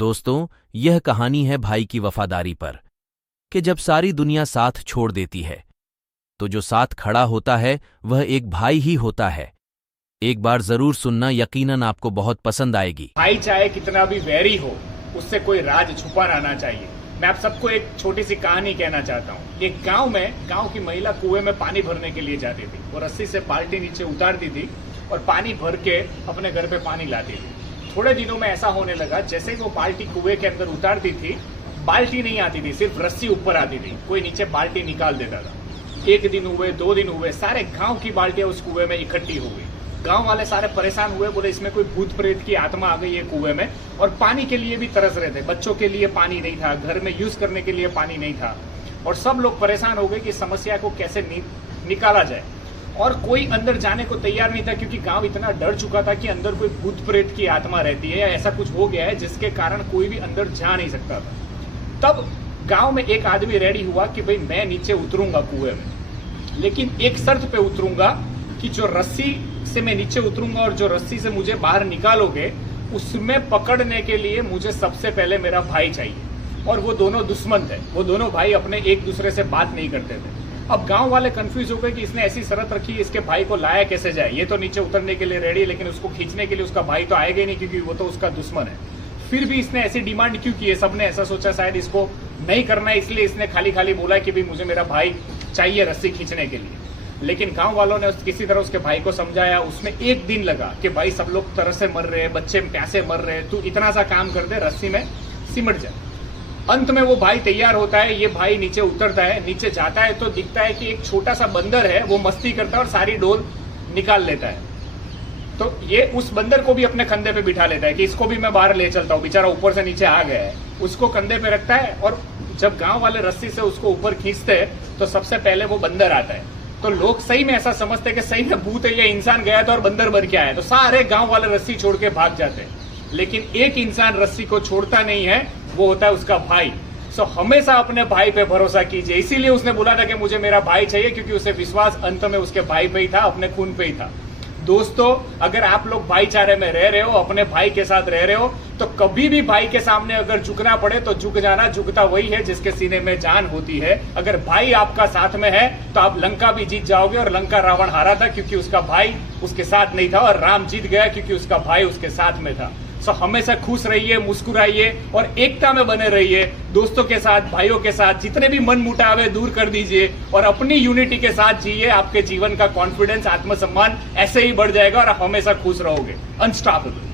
दोस्तों, यह कहानी है भाई की वफादारी पर कि जब सारी दुनिया साथ छोड़ देती है तो जो साथ खड़ा होता है वह एक भाई ही होता है। एक बार जरूर सुनना, यकीनन आपको बहुत पसंद आएगी। भाई चाहे कितना भी वैरी हो, उससे कोई राज छुपा रहना चाहिए। मैं आप सबको एक छोटी सी कहानी कहना चाहता हूँ। एक गांव की महिला कुएं में पानी भरने के लिए जाती थी। वो रस्सी से बाल्टी नीचे उतारती थी और पानी भर के अपने घर पे पानी लाती थी। थोड़े दिनों में ऐसा होने लगा, जैसे वो बाल्टी कुएं के अंदर उतारती थी, बाल्टी नहीं आती थी, सिर्फ रस्सी ऊपर आती थी। कोई नीचे बाल्टी निकाल देता था। एक दिन हुए, 2 दिन हुए, सारे गांव की बाल्टियां उस कुएं में इकट्ठी हो गई। गांव वाले सारे परेशान हुए, बोले इसमें कोई भूत प्रेत की आत्मा आ गई है कुएं में। और पानी के लिए भी तरस रहे थे। बच्चों के लिए पानी नहीं था, घर में यूज करने के लिए पानी नहीं था। और सब लोग परेशान हो गए कि समस्या को कैसे निकाला जाए। और कोई अंदर जाने को तैयार नहीं था, क्योंकि गांव इतना डर चुका था कि अंदर कोई भूत प्रेत की आत्मा रहती है या ऐसा कुछ हो गया है जिसके कारण कोई भी अंदर जा नहीं सकता था। तब गांव में एक आदमी रेडी हुआ कि भाई मैं नीचे उतरूंगा कुएं में, लेकिन एक शर्त पे उतरूंगा कि जो रस्सी से मैं नीचे उतरूंगा और जो रस्सी से मुझे बाहर निकालोगे, उसमें पकड़ने के लिए मुझे सबसे पहले मेरा भाई चाहिए। और वो दोनों दुश्मन थे, वो दोनों भाई अपने एक दूसरे से बात नहीं करते थे। अब गांव वाले कंफ्यूज हो गए कि इसने ऐसी शर्त रखी, इसके भाई को लाया कैसे जाए। ये तो नीचे उतरने के लिए रेडी है, लेकिन उसको खींचने के लिए उसका भाई तो आएगा ही नहीं, क्योंकि वो तो उसका दुश्मन है। फिर भी इसने ऐसी डिमांड क्यों की है? सबने ऐसा सोचा शायद इसको नहीं करना है, इसलिए इसने खाली खाली बोला कि भाई मुझे मेरा भाई चाहिए रस्सी खींचने के लिए। लेकिन गांव वालों ने किसी तरह उसके भाई को समझाया। उसमें 1 दिन लगा कि भाई सब लोग तरह से मर रहे हैं, बच्चे प्यासे मर रहे हैं, तू इतना सा काम कर दे, रस्सी में सिमट जाए। अंत में वो भाई तैयार होता है। ये भाई नीचे उतरता है, नीचे जाता है तो दिखता है कि एक छोटा सा बंदर है, वो मस्ती करता है और सारी डोल निकाल लेता है। तो ये उस बंदर को भी अपने कंधे पे बिठा लेता है कि इसको भी मैं बाहर ले चलता हूँ, बेचारा ऊपर से नीचे आ गया है। उसको कंधे पे रखता है और जब गांव वाले रस्सी से उसको ऊपर खींचते हैं तो सबसे पहले वो बंदर आता है। तो लोग सही में ऐसा समझते हैं कि सही में भूत है या इंसान गया था और बंदर बन के आया, तो सारे गांव वाले रस्सी छोड़ के भाग जाते हैं। लेकिन एक इंसान रस्सी को छोड़ता नहीं है, वो होता है उसका भाई। सो हमेशा अपने भाई पे भरोसा कीजिए। इसीलिए उसने बोला था कि मुझे मेरा भाई चाहिए, क्योंकि उसे विश्वास अंत में उसके भाई पे ही था, अपने खून पे ही था। दोस्तों, अगर आप लोग भाईचारे में रह रहे हो, अपने भाई के साथ रह रहे हो, तो कभी भी भाई के सामने अगर झुकना पड़े तो झुक जाना। झुकता वही है जिसके सीने में जान होती है। अगर भाई आपका साथ में है तो आप लंका भी जीत जाओगे। और लंका रावण हारा था क्योंकि उसका भाई उसके साथ नहीं था, और राम जीत गया क्योंकि उसका भाई उसके साथ में था। सो हमेशा खुश रहिए, मुस्कुराइए और एकता में बने रहिए। दोस्तों के साथ, भाइयों के साथ जितने भी मन मुटाव है दूर कर दीजिए और अपनी यूनिटी के साथ जिए। आपके जीवन का कॉन्फिडेंस, आत्मसम्मान ऐसे ही बढ़ जाएगा और आप हमेशा खुश रहोगे, अनस्टॉपेबल।